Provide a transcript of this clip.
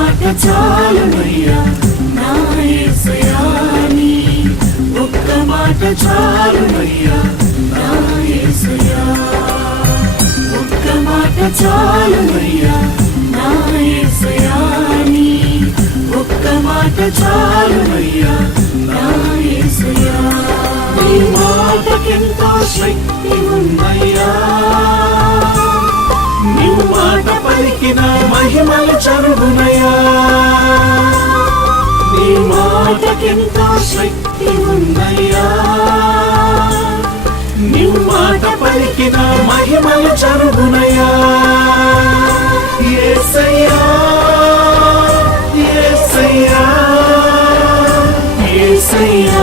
మాట చాలునయ్యా నా యేసయ్యా నీ ఒక్క మాట చాలునయ్యా నా యేసయ్యా ఒక్క మాట చాలునయ్యా నా యేసయ్యా నీ ఒక్క మాట చాలునయ్యా నా యేసయ్యా నీ మాటకెంతో శక్తి ఉందయ్యా నీవు మాట పలికిన మహిమలు చరుగునయ్యా నీ మాటకెంతో శక్తి ఉందయ్యా నీవు మాట పలికిన మహిమలు చరుగునయ్యా యేసయ్యా యేసయ్యా యేసయ్యా